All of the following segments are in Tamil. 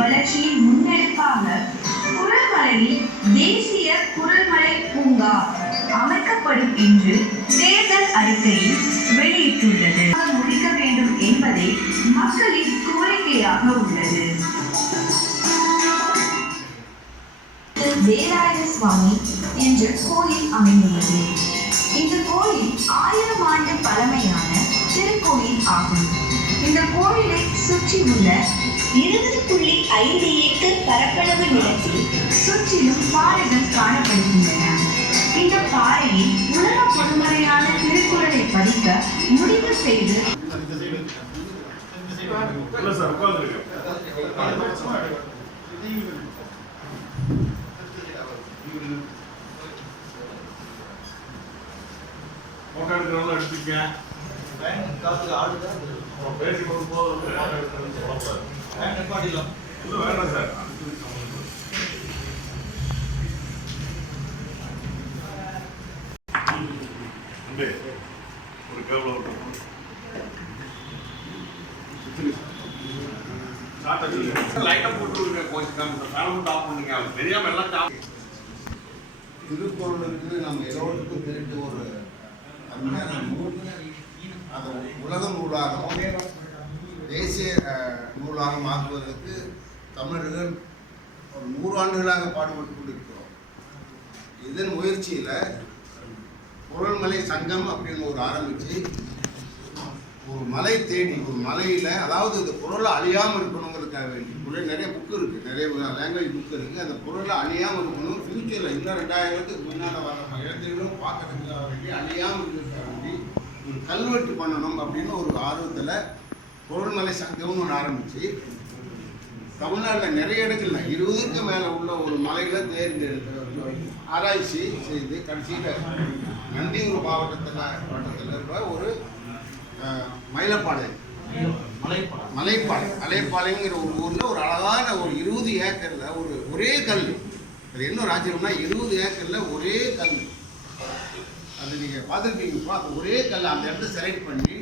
வளர்ச்சியின் முன்னெடுப்பாக குரல்மலையில் தேசிய குரல்மலை பூங்கா அமைக்கப்படும் என்று தேர்தல் அறிக்கையில் வெளியிட்டுள்ளது. முடிக்க வேண்டும் என்பதே மக்களின் கோரிக்கையாக உள்ளது. வேலாயுத சுவாமி என்ற கோயில் அமைந்துள்ளது. இந்த கோயில் 1000 ஆண்டு பழமையான திருக்கோயில் ஆகும். இந்த கோயிலை சுற்றியுள்ள 20.5 ஏக்கர் பரப்பளவு நிலத்தில் சுற்றிலும் பாறைகள் காணப்படுகின்றன. இந்த பாறையில் உலக பொதுமறையான திருக்குறளை பதிக்க முடிவு செய்து திருக்குறளுக்கு நம்ம எல்லோருக்கும் தெரிந்த ஒரு அருமையான நூல். அதை உலக நூலாகவும் தேசிய நூலாகவும் ஆக்குவதற்கு தமிழர்கள் ஒரு 100 ஆண்டுகளாக பாடுபட்டு கொண்டிருக்கிறோம். இதன் முயற்சியில் குரல்மலை சங்கம் அப்படின்னு ஒரு ஆரம்பித்து ஒரு மலை தேடி ஒரு மலையில், அதாவது இந்த குரலை அழியாமல் இருக்கணுங்கிறதுக்காக வேண்டி நிறைய புக்கு இருக்குது, நிறைய லாங்குவேஜ் புக்கு இருக்குது. அந்த குரலை அழியாமல் இருக்கணும், ஃப்யூச்சரில் இன்னும் 2000க்கு முன்னால் வர இழந்தீர்களும் பார்க்கறதுக்காக வேண்டி அழியாமல் இருக்கிறதுக்காக வேண்டி ஒரு கல்வெட்டு பண்ணணும் அப்படின்னு ஒரு ஆர்வத்தில் குரல்மலை சங்கம்னு ஒன்று ஆரம்பித்து தமிழ்நாட்டில் நிறைய இடங்கள்ல 20க்கு மேலே உள்ள ஒரு மலைகளை தேர்ந்தெடுத்து ஆராய்ச்சி செய்து கடைசியில் நந்தியூர் மாவட்டத்தில் இருக்கிற ஒரு மலைப்பாளையங்கிற ஒரு ஊரில் ஒரு அழகான ஒரு 20 ஏக்கரில் ஒரே கல். அது என்ன ஆச்சரியம்னா 20 ஏக்கரில் ஒரே கல். அது நீங்கள் பார்த்துருக்கீங்கப்பா. அது ஒரே கல் அந்த இடத்த செலக்ட் பண்ணி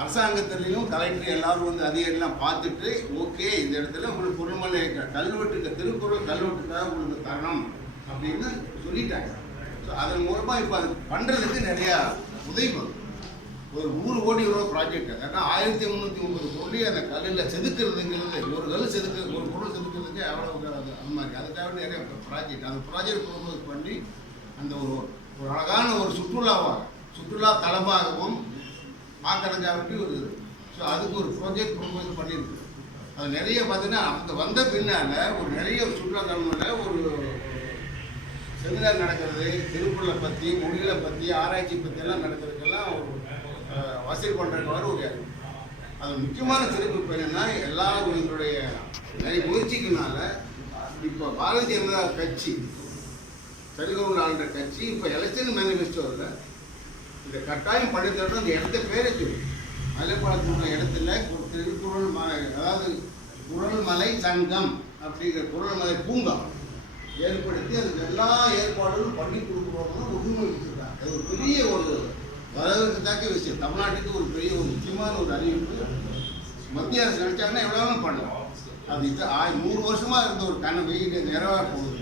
அரசாங்கத்திலையும் கலெக்டர் எல்லாரும் வந்து அதிகாரிலாம் பார்த்துட்டு ஓகே இந்த இடத்துல உங்களுக்கு குரல்மலை கல்வெட்டுக்கு திருக்குறள் கல்வெட்டுக்காக உங்களுக்கு தரணும் அப்படின்னு சொல்லிட்டாங்க. ஸோ அதன் மூலமாக இப்போ அது பண்ணுறதுக்கு நிறையா உதவி பண்ணும். ஒரு 100 கோடி ரூபா ப்ராஜெக்ட். ஏன்னா 1330 கோடி அந்த கல்லில் செதுக்கிறதுங்கிறது, ஒரு கல் செதுக்கிறது, ஒரு பொருள் செதுக்கிறதுக்கு எவ்வளோ அந்த மாதிரி அதுக்காக நிறைய ப்ராஜெக்ட். அந்த ப்ராஜெக்ட் ப்ரொமோட் பண்ணி அந்த ஒரு அழகான ஒரு சுற்றுலா தலமாகவும் பார்க்கறதுக்காக ஒரு ஸோ அதுக்கு ஒரு ப்ராஜெக்ட் ப்ரொமோட் பண்ணியிருக்கு. அது நிறைய பார்த்தீங்கன்னா அந்த வந்த பின்னால் ஒரு நிறைய சுற்றுலா தலங்களில் ஒரு செமினார் நடக்கிறது, திருக்குறளை பற்றி மொழிகளை பற்றி ஆராய்ச்சி பற்றியெல்லாம் நடக்கிறதுக்கெல்லாம் ஒரு வசதி பண்ணுறதுக்காக ஒரு அது முக்கியமான சிறப்பு என்னன்னா எல்லாரும் எங்களுடைய நிறைய முயற்சிக்குனால இப்போ பாரதிய ஜனதா கட்சி சரிகவுண்ட் ஆளுற கட்சி இப்போ எலெக்ஷன் மேனிஃபெஸ்டோவில் இந்த கட்டாயம் படித்தோட அந்த இடத்த பேரை சொல்லி மலைப்பாளத்தில் இடத்துல திருக்குறள் அதாவது குரல்மலை சங்கம் அப்படிங்கிற குரல்மலை பூங்கா ஏற்படுத்தி அதுக்கு எல்லா ஏற்பாடுகளும் பண்ணி கொடுக்குறோம்னு உரிமை வச்சுருக்காங்க. அது ஒரு பெரிய ஒரு வரவேற்கத்தக்க விஷயம். தமிழ்நாட்டுக்கு ஒரு பெரிய ஒரு முக்கியமான ஒரு அறிவிப்பு. மத்திய அரசு நினைச்சாங்கன்னா எவ்வளோ பண்ணலாம். அது 100 வருஷமாக இருந்த ஒரு கனவு இது நிறைவேற போகுது.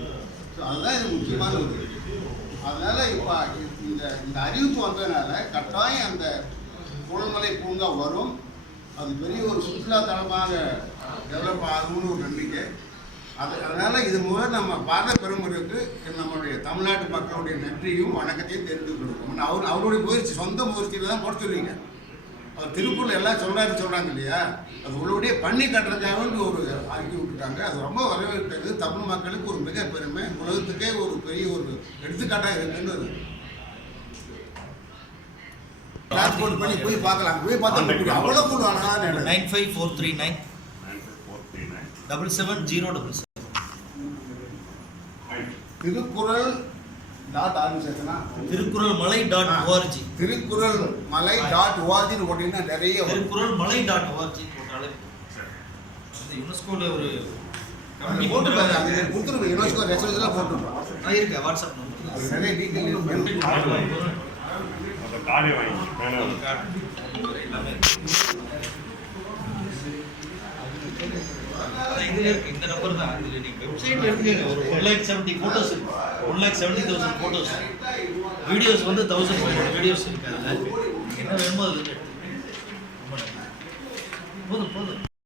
ஸோ அதுதான் இது முக்கியமான ஒரு. அதனால் இப்போ இந்த அறிவிப்பு வந்ததுனால கட்டாயம் அந்த குரல்மலை பூங்கா வரும். அது பெரிய ஒரு சுற்றுலா தலமாக டெவலப் ஆகும்னு ஒரு நம்பிக்கை. அதனால் இது மூலம் நம்ம பாரத பெருமருக்கு நம்மளுடைய தமிழ்நாட்டு மக்களுடைய நன்றியும் வணக்கத்தையும் தெரிந்து கொடுக்கணும். அவருடைய முயற்சி சொந்த முயற்சியில் தான் போட சொல்லிங்க. அவர் திருக்குறள் எல்லாம் சொல்கிறாங்க இல்லையா, அது உள்ளபடியே பண்ணி கட்டுறதுக்காக ஒரு அறிக்கை விட்டுட்டாங்க. அது ரொம்ப வரவேற்கிறது. தமிழ் மக்களுக்கு ஒரு மிக பெருமை, உலகத்துக்கே ஒரு பெரிய ஒரு எடுத்துக்காட்டாக இருக்குன்னு டிரான்ஸ்போர்ட் பண்ணி போய் பார்க்கலாம். போய் பார்த்தா அவ்வளோ கூடுவாங்க. 95439 77077 திருக்குறள் திருக்குறள்மலை.org திருக்குறள்மலை.org போட்டீங்கன்னா நிறைய திருக்குறள்மலை.org போட்டாலே யுனெஸ்கோல ஒரு கொடுத்துருக்கோம். யுனெஸ்கோ ரெசல்ட்ஸ்லாம் போட்டுருக்கோம். இருக்கு வாட்ஸ்அப் நம்பர் நிறைய டீட்டெயில் எல்லாமே அதான் இதுல இருக்கு, இந்த நம்பர் தான். இதுல நீங்க வெப்சைட்ல எடுத்துக்கங்க. ஒரு 1,70,000 photos இருக்கு. 1,70,000 photos. வீடியோஸ் வந்து 1,500 வீடியோஸ் இருக்கு. அதுல என்ன வேணுமோ அதுல இருந்து எடுத்துக்கங்க.